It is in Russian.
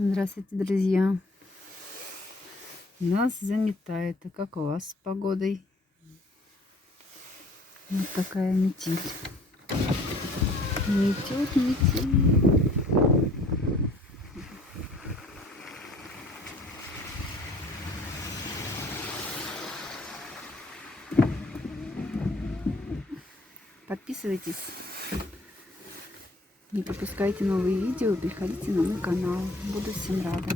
Здравствуйте, друзья. Нас заметает. А как у вас с погодой? Вот такая метель. Метет, метель. Подписывайтесь. Не пропускайте новые видео. Приходите на мой канал. Буду всем рада.